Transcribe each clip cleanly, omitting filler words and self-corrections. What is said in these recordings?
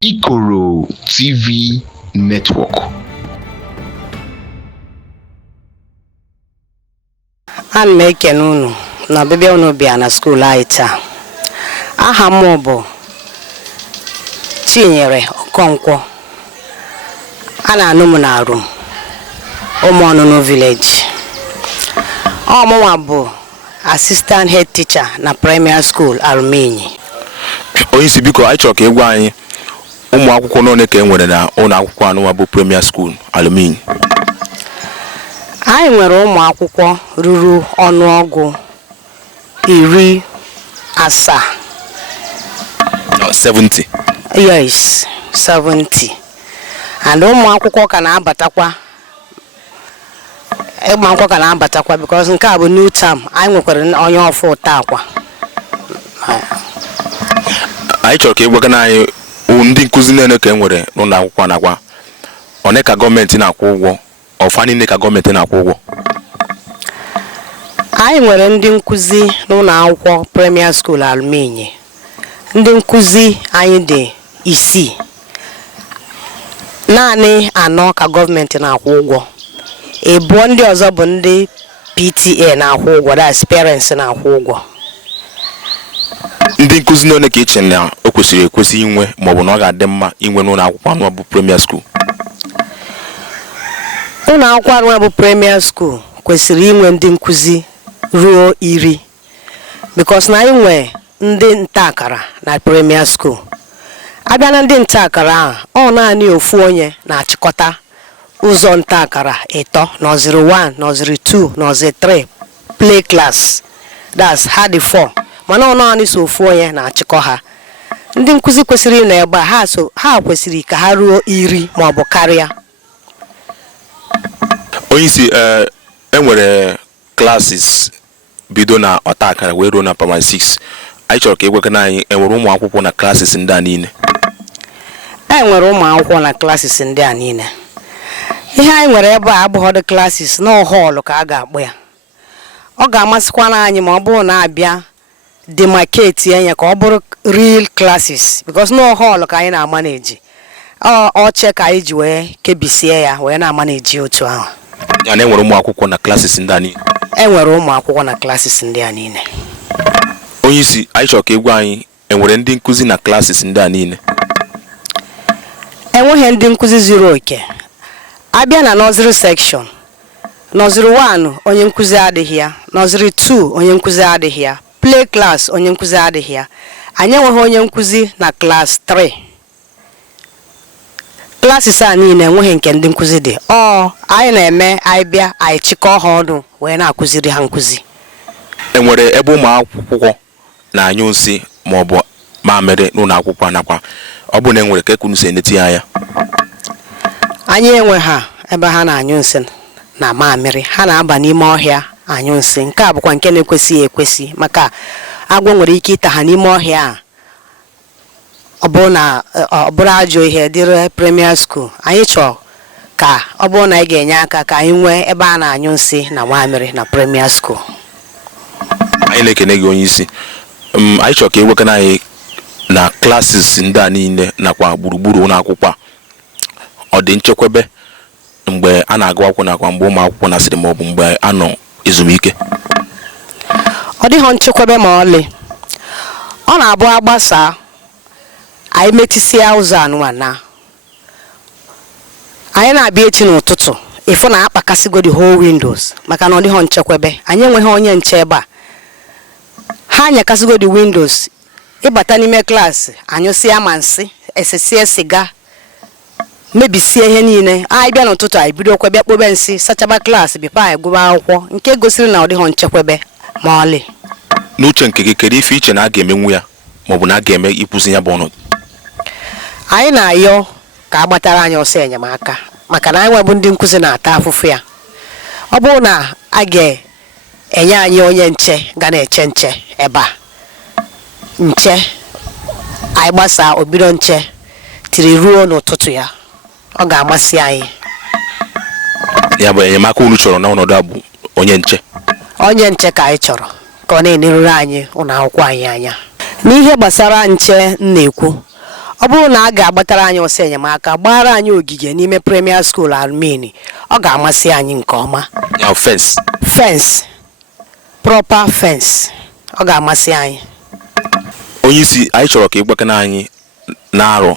ikoROtv Network. Ana m ekene unu na ọbịbịa unu bịa na skuul anyị taa. Aha m bụ Chinyere Okonkwo. A na-anụ m na Alum, Ụmụọnụnụ village. Ọmụnwa bụ assistant head teacher na primary school Alum Inyi. Onye isi biko anyị chọrọ ka ị gwa anyị ụmụ akwụkwọ n'one ka e nwere na ụlọ akwụkwọ anụnwa bụ primary school Alum Inyi. Anyị nwere ụmụ akwụkwọ ruru ọnụọgụ 70. 70. Yes, 70. And ụmụ akwụkwọ ka na-abatakwa. Ụmụ akwụkwọ ka na-abatakwa because nke a bụ new term. Anyị nwekwara onye ọfụ ụta akwa. Anyị chọrọ ka ị gwa anyị ndị nkụzi niile ka e nwere n'ụlọ akwụkwọ nakwa one ka gọọmenti na-akwụ ụgwọ ọfa niile ka gọọmenti na-akwụ ụgwọ. Anyị nwere ndị nkụzi n'ụlọ akwụkwọ primary school Alum Inyi. Ndị nkụzi anyị dị 6. Naanị 4 ka gọọmenti na-akwụ ụgwọ. Abụọ ndị ọzọ bụ ndị PTA na-akwụ ụgwọ, that's parents na-akwụ ụgwọ. Ndị nkụzi n'one ka eche na o kwesịrị ekwesị inwe maọbụ na ọ ga-adị mma inwe n'ụlọ akwụkwọ anụnwa bụ primary school. Ụlọ akwụkwọ anụnwa bụ primary school kwesịrị inwe ndị nkụzi ruo 10 because na anyị nwe ndị nta akara na primary school. Abịa na ndị nta akara ahụ, ọ naanị ofu onye na-achịkọta ụzọ nta akara 3, nọziri 1, nọziri 2, nọziri 3, play class, that's ha dị 4, mana ọ naanị so ofu onye na-achịkọ ha. Ndị nkụzi kwesịrị ịnọ ebe a, ha kwesịrị ka ha ruo 10 maọbụ karịa. Onye isi enwere classes bido na ọta akara wee ruo na primary 6. Anyị chọrọ ka ị gwakana anyị enwere ụmụ akwụkwọ na classes ndị a niile. Enwere ụmụ akwụkwọ na classes ndị a niile. Ihe anyị nwere ebe a abụghị classes na hall ka a ga-akpọ ya. Ọ ga-amasịkwana anyị ma ọ bụrụ na abịa demarcate ya ka ọ bụrụ real classes because no hall ka anyị na-amanage. Oche ka anyị ji wee kebisie ya wee na-amanage otu ahụ. Ya na enwere ụmụ akwụkwọ na classes ndị a niile. Enwere ụmụ akwụkwọ na classes ndị a niile. Onye isi anyị chọrọ ka ị gwa anyị enwere ndị nkụzi na classes ndị a niile. Enweghị ndị nkụzi zuru oke. Abịa na nursery section, nursery 1 onye nkụzi adịghị ya, nursery 2 onye nkụzi adịghị ya, play class onye nkụzi adịghị ya. Anyị enweghị onye nkụzi na class 3. Classes a niile enweghị nke ndị nkụzi dị. Anyị na-eme anyị bịa anyị chịkọ ha ọnụ wee na-akụziri ha nkụzi. Enwere ebe ụmụ akwụkwọ na-anyụ nsị maọbụ mamịrị n'ụlọ akwụkwọ nakwa ọ bụ na enwere ka ekunu si eneti anya. Anyị enwe ha ebe ha na-anyụ nsị na mamịrị, ha na-aba n'ime ọhịa anyụ nsị. Nke a bụkwa nke na-ekwesịghị ekwesị maka agwọ nwere ike ịta ha n'ime ọhịa a. Ọ bụrụ ajọ ihe dịrị primary school. Anyị chọrọ ka ọ bụrụ na anyị ga-enye aka ka anyị nwee ebe a na-anyụ nsị na mamịrị na primary school. Anyị na-ekene gị onye isi. Anyị chọrọ ka ewekana anyị na classes ndị a niile nakwa gburugburu ụlọ akwụkwọ ọ dị nchekwebe mgbe a na-agụ akwụkwọ nakwa mgbe ụmụ akwụkwọ na-asịrị maọbụ mgbe a nọ ezumike. Ọ dịghị nchekwebe ma ọlị. Ọ na-abụ agbasa anyị metisịa ụzọ anụnwa na anyị na-abịa echi n'ụtụtụ ịfụ na akpakasịgo the whole windows maka na ọ dịghị nchekwebe. Anyị enweghị onye nche ebe a. Ha nyakasịgo the windows, ịbata n'ime klaasị anyụsịa ma nsị, esesie siga, mebisie ihe niile. Anyị bịa n'ụtụtụ anyị bido kwa bịa kpobe nsị, sachaba klaasị bifo anyị gụba akwụkwọ, nke gosiri na ọ dịghị nchekwebe ma ọlị. N'uche nke gị kedu ife iche na a ga-emenwu ya maọbụ na a ga-eme ịkwụsị ya bụ ọnọdụ? Anyị na-ayọ ka agbatara anyị ọsọ enyemaka maka na anyị nwebụ ndị nkụzi na-ata afụfụ ya. Ọ bụrụ na a ga-enye anyị onye nche ga na-eche nche ebe a, nche anyị gbasaa obido nche tiri ruo n'ụtụtụ ya, ọ ga-amasị anyị. Ya bụ enyemaka unu chọrọ na ọnọdụ a bụ onye nche. Onye nche ka anyị chọrọ ka ọ na-eneruru anyị ụlọ akwụkwọ anyị anya. N'ihe gbasara nche na-ekwu, ọ bụrụ na a ga-agbatara anyị ọsọ enyemaka gbara anyị ogige n'ime primary school Alum, ọ ga-amasị anyị nke ọma. Ya Fence, proper fence, ọ ga-amasị anyị. onye isi anyị chọrọ ka ịgbakena anyị na-arụ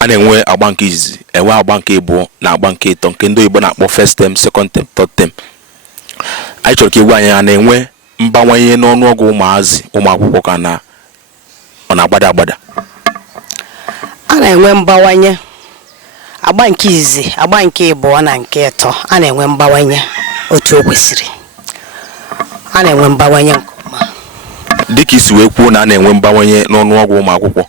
a na-enwe agba nke izizi, enwe agba nke abụọ na agba nke ịtọ, nke ndị oyibo na-akpọ first term, second term, third term. anyị chọrọ ka ịgwa anyị a na-enwe mbawanye n'ọnụọgụ ụmụ akwụkwọ ka na ọ na-agbada agbada. A na-enwe mbawanye agba nke izizi, agba nke abụọ na nke ịtọ, a na-enwe mbawanye otu o kwesịrị. A na-enwe mbawanye nke ọma. Dịka isi wee kwuo na a na-enwe mbawanye n'ọnụọgụ ụmụ akwụkwọ,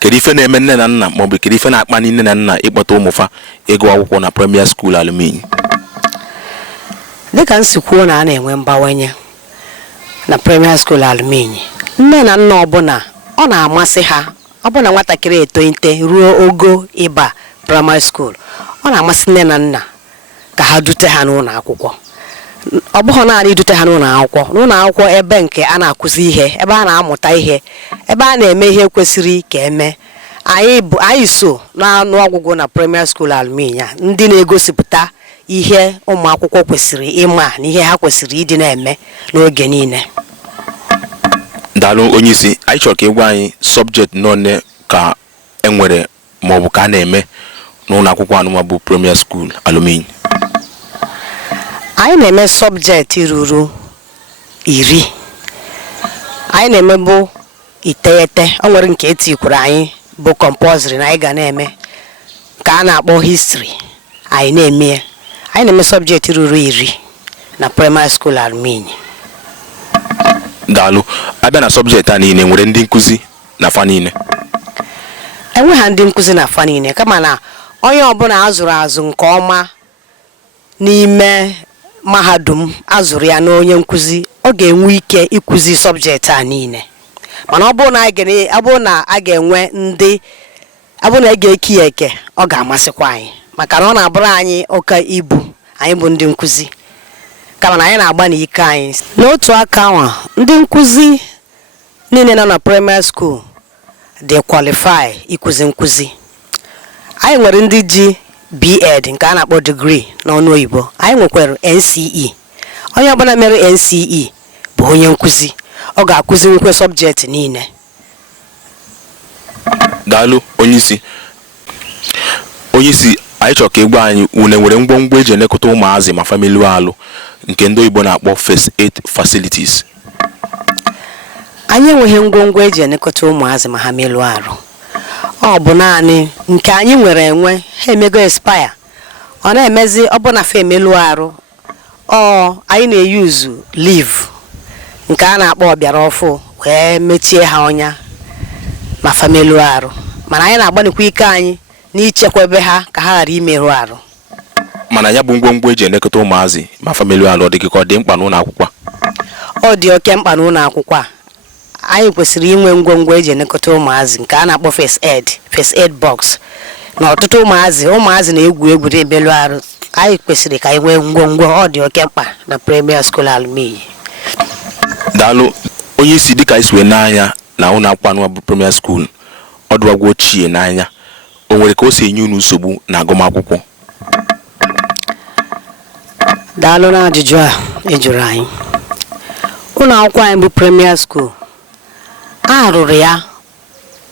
kedu ife na-eme nne na nna maọbụ kedu ife na-akpali nne na nna ịkpọta ụmụfa ịgụ akwụkwọ na primary school Alum Inyi? Dịka nsi kwuo na a na-enwe mbawanye na primary school Alum Inyi, nne na nna ọbụla ọ na-amasị ha, ọbụna nwatakịrị etonite ruo ogo ịba primary school, ọ na-amasị nne na nna ka ha dute ha n'ụlọ akwụkwọ. Ọ bụghị naanị idute ha n'ụlọ akwụkwọ ebe nke a na-akụzi ihe, ebe a na-amụta ihe, ebe a na-eme ihe kwesịrị ka eme. Anyị so n'ọnụ ọgụgụ na primary school Alum Inyi ndị na-egosipụta ihe ụmụ akwụkwọ kwesịrị ịma na ihe ha kwesịrị ịdị na-eme n'oge niile. Daalụ onye isi, anyị chọrọ ka ịgwa anyị subject nọọne ka enwere maọbụ ka a na-eme n'ụlọ akwụkwọ anụma bụ primary school Alum Inyi. Anyị na-eme sọbjekti ruru 10. Anyị na-emebu 9. O nwere nke etikwuru anyị bụ compulsory na anyị ga na-eme ka a na-akpọ history. Anyị na-eme anyị na-eme sọbjekti ruru 10 na primary school Alum Inyi. Daalụ. Abịa na sọbjekti a niile nwere ndị nkụzi na fa niile? Enwe ha ndị nkụzi na fa niile, kama na onye ọbụla azụrụ azụ nke ọma n'ime mahadum azụrụ ya na onye nkụzi, ọ ga-enwe ike ịkụzi sọbjekti a niile. Mana ọ bụrụ na a ga-enwe ndị a ga-eke ya eke, ọ ga-amasịkwa anyị maka na ọ na-abụrụ anyị oke ibu anyị bụ ndị nkụzi, kama na anyị na-agba n'ike anyị. N'otu aka ahụ, ndị nkụzi niile nọ na primary school dị qualify ịkụzi nkụzi. Anyị nwere ndị ji B.Ed nke a na-akpọ degree n'ọnụ oyibo, anyị nwekwara NCE. Onye ọbụla mere NCE bụ onye nkụzi, ọ ga-akụzi nkwe sọbjekti niile. Daalụ onye isi, anyị chọrọ ka ịgwa anyị une nwere ngwongwo eji elekọta ụmụazị ma famili alụ nke ndị oyibo na-akpọ first aid facilities? Anyị enweghị ngwongwo eji elekọta ụmụazị ma ha melụọ arụ. Ọ bụ naanị nke anyị nwere enwe ha emego expire, ọ na-emezi ọbụna fa emelụọ arụ, anyị na-eyuzu leave nke a na-akpọ ọbịara ọfụ wee mechie ha ọnya ma fa melụọ arụ. Mana anyị na-agbanikwa ike anyị n'ichekwebe ha ka ha ghara imerụ arụ. Mana ya bụ ngwongwo eji elekọta ụmụazị ma famili alụ ọ dị ka ọ dị mkpa n'ụlọ akwụkwọ? Ọ dị oke mkpa n'ụlọ akwụkwọ a. Anyị kwesịrị inwe ngwongwo eji elekọta ụmụazị nke a na-akpọ first aid box. Na ọtụtụ ụmụazị na-egwu egwu na-emelụ arụ, anyị kwesịrị ka anyị nwee ngwongwo. Ọ dị oke mkpa na primary school Alum Inyi. Daalụ onye isi, dịka anyị si wee n'anya na ụlọ akwụkwọ anụwa bụ primary school ọ dịwagwo ochie n'anya, o nwere ka o si enye unu nsogbu na agụmakwụkwọ? Daalụ na ajụjụ a ejụrụ anyị. Ụlọ akwụkwọ anyị bụ primary school a rụrụ ya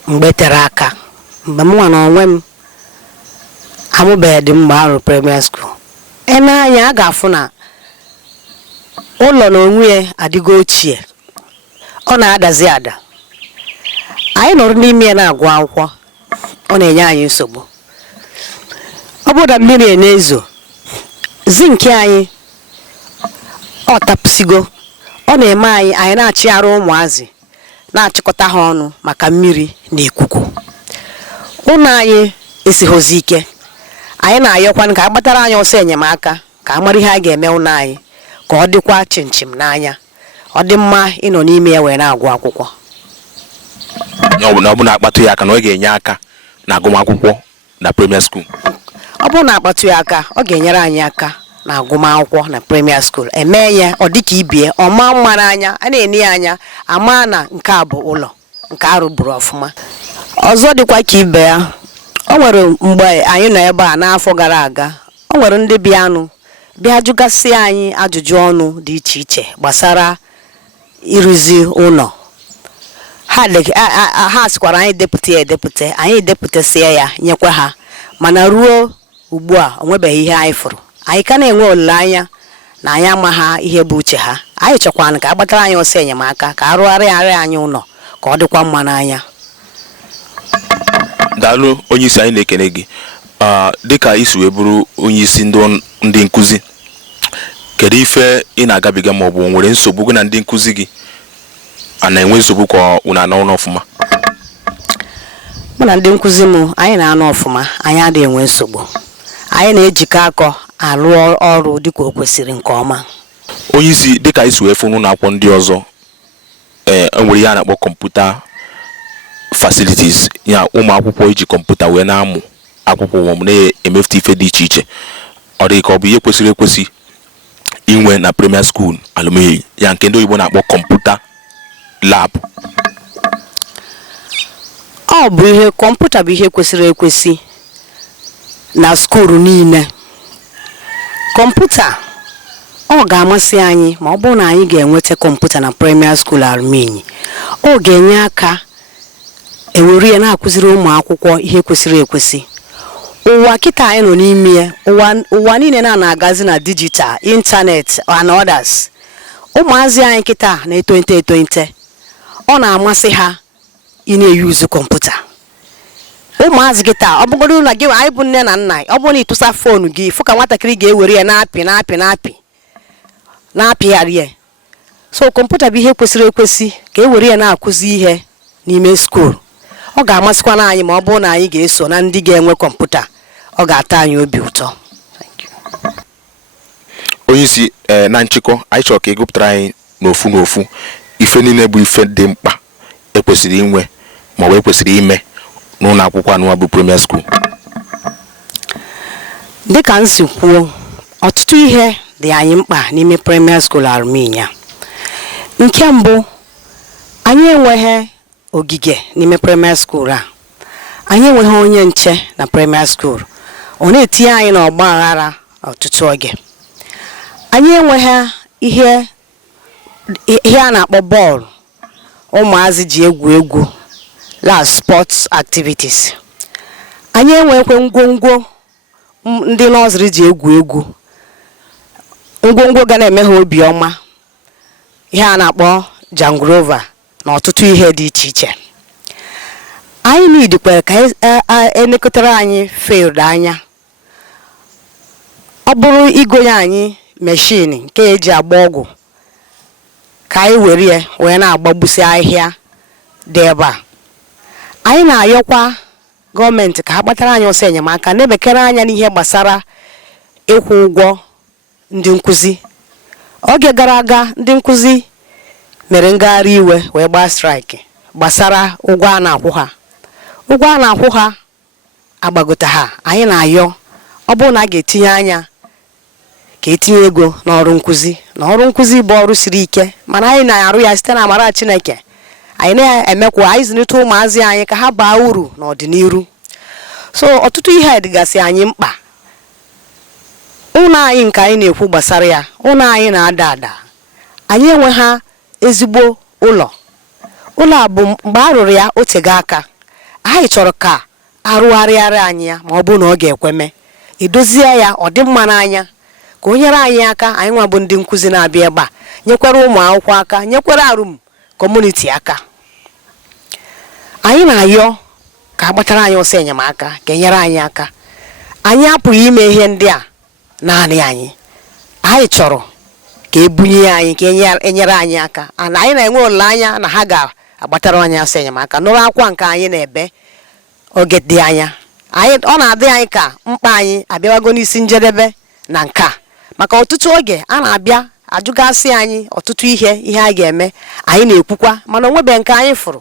mgbe tere aka, mgbe m nwa na onwe m amụbeghị dị mgbe a rụrụ primary school. Anya a ga-afụ na ụlọ na onwe ya adịgo ochie, ọ na-adazi ada. Anyị nọrọ n'ime ya na-agụ akwụkwọ, ọ na-enye anyị nsogbu. Ọ bụrụ na mmiri na-ezo, zinc anyị ọ tapụsigo, ọ na-eme anyị na-achị arụ ụmụazị, na-achịkọta ha ọnụ maka mmiri na ikuku. Ụlọ anyị esighozi ike. Anyị na-ayọkwa ka a gbatara anyị ọsọ enyemaka ka a mara ihe a ga-eme ụlọ anyị ka ọ dịkwa chimchim n'anya, ọ dị mma ịnọ n'ime ya wee na-agụ akwụkwọ. Ọ bụ na akpatụ ya aka na ọ ga-enye aka na agụmakwụkwọ na primary school? Ọ bụrụ na akpatụ ya aka, ọ ga-enyere anyị aka na agụmakwụkwọ na primary school. Eme ya ọ dịka ibie, ọ maa mma n'anya, a na-ene ya anya, ama na nke a bụ ụlọ nke a rụburu ọfụma. ọzọ dịkwa ka ibe ya. O nwere mgbe anyị nọ ebe a n'afọ gara aga, o nwere ndị bịa jụgasị anyị ajụjụ ọnụ dị iche iche gbasara ịrụzi ụlọ. Ha sịkwara anyị edepụta anyị edepụtasịa ya nyekwa ha, mana ruo ugbu a o nwebeghị ihe anyị fụrụ. Anyị ka na-enwe olileanya na anyị amaghị ihe bụ uche ha. Anyị chọkwana ka a gbatara anyị ọsọ enyemaka ka arụgharị anyị ụlọ ka ọ dịkwa mma n'anya. Daalụ onye isi, anyị na-ekene gị. Dịka isi wee bụrụ onye isi ndị nkụzi, kedu ife ị na-agabiga ma ọ bụ nwere nsogbu gị na ndị nkụzi gị a na-enwe nsogbu ka unu anọ ọfụma? Mụ na ndị nkụzi m anyị na-anọ ọfụma, anyị adịghị enwe nsogbu. Anyị na-ejikọ aka arụ ọrụ dịka o kwesịrị nke ọma. Onye isi, dịka isi wee fụ n'ụlọ akwụkwọ ndị ọzọ enwere ihe a na-akpọ kọmputa facilities, ya ụmụ akwụkwọ iji kọmputa wee na-amụ akwụkwọ ma ọ bụ na-emefute ife dị iche iche. Ọ dị ka ọ bụ ihe kwesịrị ekwesị inwe na primary school Alum, ya nke ndị oyibo na-akpọ kọmputa lab? Kọmputa bụ ihe kwesịrị ekwesị na skuulu niile. Kọmputa ọ ga-amasị anyị ma ọ bụrụ na anyị ga-enweta kọmputa na primary school Alum. Ọ ga-enye aka ewere ya na-akụziri ụmụ akwụkwọ ihe kwesịrị ekwesị. Ụwa kịta anyị nọ n'ime ya, ụwa niile na-agazi na digital, internet and others. Ụmụazị anyị kịta na-eto, ọ na-amasị ha ị na-eyuzu kọmputa. Ụmụazị kịta, ọ bụgodu na gị anyị bụ nne na nna, ọ bụrụ na ịtụsa foonu gị fụ ka nwatakịrị ga-ewere ya na-apịgharị ya. So kọmputa bụ ihe kwesịrị ekwesị ka ewere ya na-akụzi ihe n'ime skuul. Ọ ga-amasịkwana anyị ma ọ bụrụ na anyị ga-eso na ndị ga-enwe kọmputa. Ọ ga-atọ anyị obi ụtọ. Onye isi, na nchịkọ anyị chọrọ ka ị gụpụtara anyị n'ofu ife niile bụ ife dị mkpa ekwesịrị inwe ma ọ bụ ekwesịrị ime n'ụlọ akwụkwọ anụwa bụ primary school. Dịka m si kwuo, ọtụtụ ihe dị anyị mkpa n'ime primary school Alum. Nke mbụ, anyị enweghị ogige n'ime primary school a. Anyị enweghị onye nche na primary school. Ọ na-etinye anyị n'ọgba aghara ọtụtụ oge. Anyị enweghị ihe a na-akpọ bọọlụ ụmụazị ji egwu last sports activities. Anyị enweghị ngwongwo ndị nọzrị ji egwu ngwongwo ga na-eme ha obiọma, ihe a na-akpọ jangrova na ọtụtụ ihe dị iche iche. Anyị nidikwara ka elekọtara anyị field anya. Ọ bụrụ igonye anyị meshin nke eji agba ọgwụ ka anyị were ya wee na-agbagbusi ahịhịa dị ebe a. Anyị na-ayọkwa gọọmenti ka ha kpatara anyị ọsọ enyemaka na-ebekere anya n'ihe gbasara ịkwụ ụgwọ ndị nkụzi. Oge gara aga ndị nkụzi mere ngagharị iwe wee gbaa strike gbasara ụgwọ a na-akwụ ha. Ụgwọ a na-akwụ ha agbagota ha. Anyị na-ayọ ọ bụrụ na a ga-etinye anya ka etinye ego n'ọrụ nkụzi. Na ọrụ nkụzi bụ ọrụ siri ike, mana anyị na-arụ ya site na amara Chineke. Anyị na-emekwa anyị zụlite ụmụazị anyị ka ha baa uru n'ọdịnihu. So ọtụtụ ihe dịgasị anyị mkpa. Ụlọ anyị nke anyị na-ekwu gbasara ya, ụlọ anyị na-ada. Anyị enweghị ezigbo ụlọ. Ụlọ a bụ mgbe a rụrụ ya otego aka. Anyị chọrọ ka arụgharịara anyị ya ma ọ bụ na ọ ga-ekweme. Edozie ya ọ dị mma n'anya ka o nyere anyị aka. Anyị nwa bụ ndị nkụzi na-abịa ebe a nyekwara ụmụ akwụkwọ aka, nyekwara Alum kọmuniti aka. Anyị na-ayọ ka agbatara anyị ọsọ enyemaka ka enyere anyị aka. Anyị apụghị ime ihe ndị a naanị anyị. Anyị chọrọ ka ebunye anyị ka enyere anyị aka. Anyị na-enwe olileanya na ha ga-agbatara anyị ọsọ enyemaka nụrụ akwa nke anyị na-ebe oge dị anya. Ọ na-adị anyị ka mkpa anyị abịawago n'isi njedebe na nka, maka ọtụtụ oge a na-abịa ajụgasị anyị ọtụtụ ihe a ga-eme. Anyị na-ekwukwa mana onwebe nke anyị fụrụ,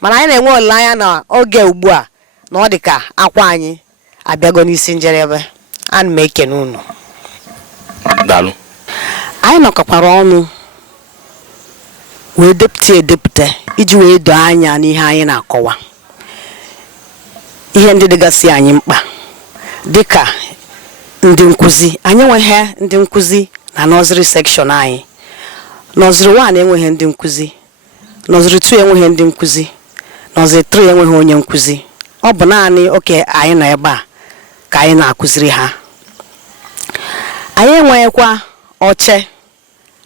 mana anyị na-enwe olileanya na oge ugbu a na ọ dị ka akwa anyị abịago n'isi njedebe. Ana m ekene unu. Daalụ. Anyị nọkọkwara ọnụ wee depụta iji wee doo anya n'ihe anyị na-akọwa. ihe ndị dịgasị anyị mkpa dịka ndị nkuzi. Anyị enweghị ndị nkuzi na nursery section anyị. Nursery 1 enweghị ndị nkuzi, nursery 2 enweghị ndị nkuzi, nursery 3 enweghị onye nkuzi. Ọ bụ naanị oke anyị nọ ebe a ka anyị na-akụziri ha. Anyị enweghịkwa oche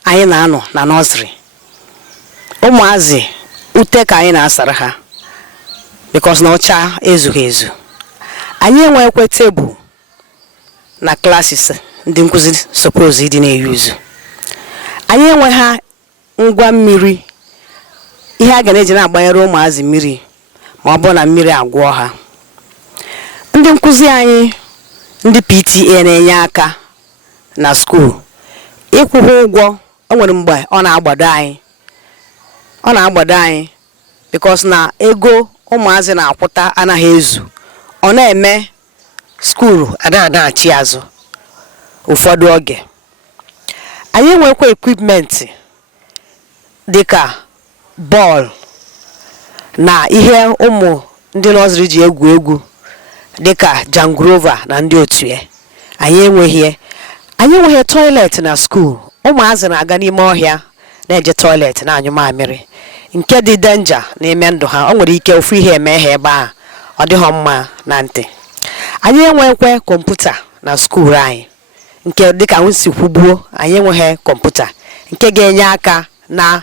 anyị na-anọ na nursery. Ụmụazị ute ka anyị na-asara ha because na ọcha ezughị ezu. Anyị enweghịkwa tebụl na classes ndị nkuzi suppose ịdị na-eyuzu. Anyị enweghị ngwa mmiri, ihe a ga na-eji na-agbanyere ụmụazị mmiri ma ọ bụ na mmiri agwọ ha. Ndị nkuzi anyị, ndị PTA na-enye aka na school ịkwụghị ụgwọ. O nwere mgbe ọ na-agbado anyị because na ego ụmụazị na-akwụta anaghị ezu. Ọ na-eme school adaghachi azụ ụfọdụ oge. Anyị enwekwa equipment dịka bọọlụ na ihe ụmụ ndị nọziri ji egwu egwu dịka jangrova na ndị otu ya. Anyị enweghị toilet na school. Ụmụazị na-aga n'ime ọhịa na-eje toilet na-anyụ mamịrị nke dị danger n'ime ndụ ha. O nwere ike ofu ihe eme ha ebe a, ọ dịghọ mma na ntị. Anyị enweghịkwa kọmputa na school anyị, nke dịka m si kwubuo, anyị enweghị kọmputa nke ga-enye aka na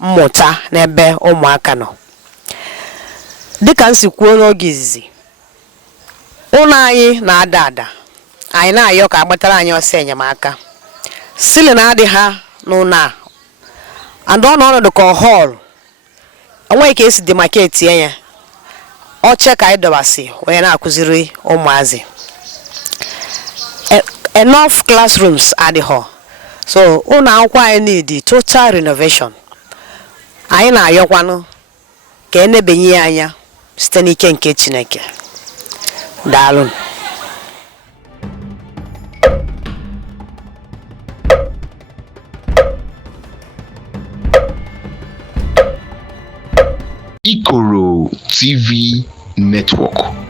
mmụta n'ebe ụmụaka nọ. Dịka m si kwuo n'oge izizi, ụlọ anyị na-ada ada. Anyị na-ayọ ka agbatara anyị ọsọ enyemaka. Ceiling adịghị n'ụlọ a, and ọ n'ọnọdụ ka hall. Onweghị ka esi demarcate ya. Oche ka anyị dọbasị wee na-akụziri ụmụazị. Enough classrooms adịghị. So ụlọ akwụkwọ anyị need total renovation. Anyị na-ayọkwanụ ka enebenye anya site n'ike nke Chineke. Daalụ. ikoROtv Network.